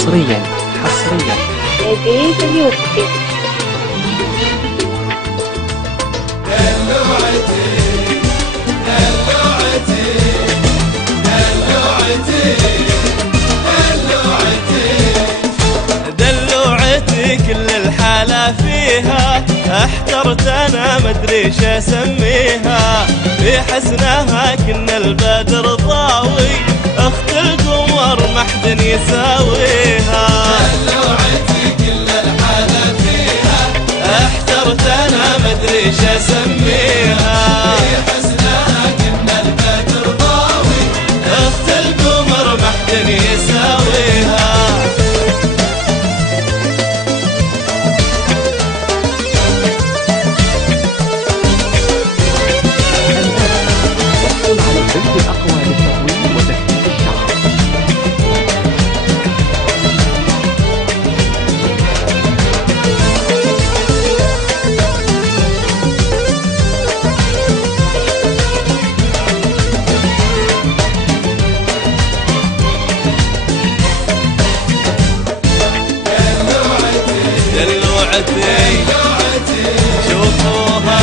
حصريا جديد اليوتيوب. دلوعتي كل الحلا فيها، احترت انا مدري ايش اسميها. في حسنها كنا البدر ضاوي، اخت القمر ما حد يساويها. دلوعتي كل الحلا فيها، احترت انا مدري ايش اسميها. في حسنها كنا البدر ضاوي، اخت القمر ما حد يساويها. البيت الأقوى للتطوير وتكثيف الشعر. دلوعتي شوفوها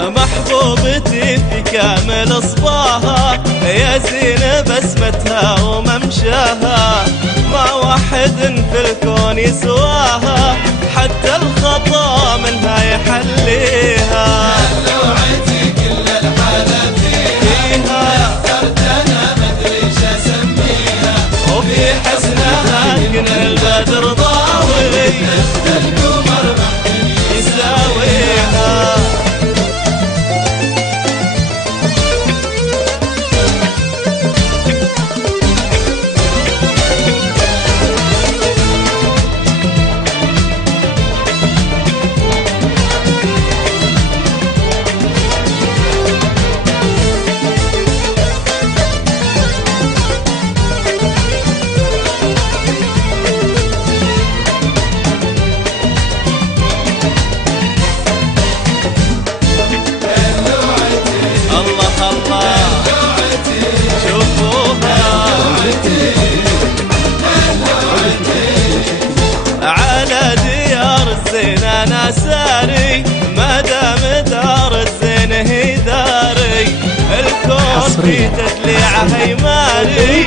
محبوبتي في كامل صباها، يا زين بسمتها وممشاها. ما واحد في الكون يسواها، حتى الخطا منها يحليها. دلوعتي كل الحلا فيها، اخترت انا مدري ايش اسميها. وفي حسنها كنا البدر ضاوي، اخت القمر ما حد يساويها. على ديار الزين انا ساري، ما دام دار الزين هي داري. الكون في تدليعه يماري،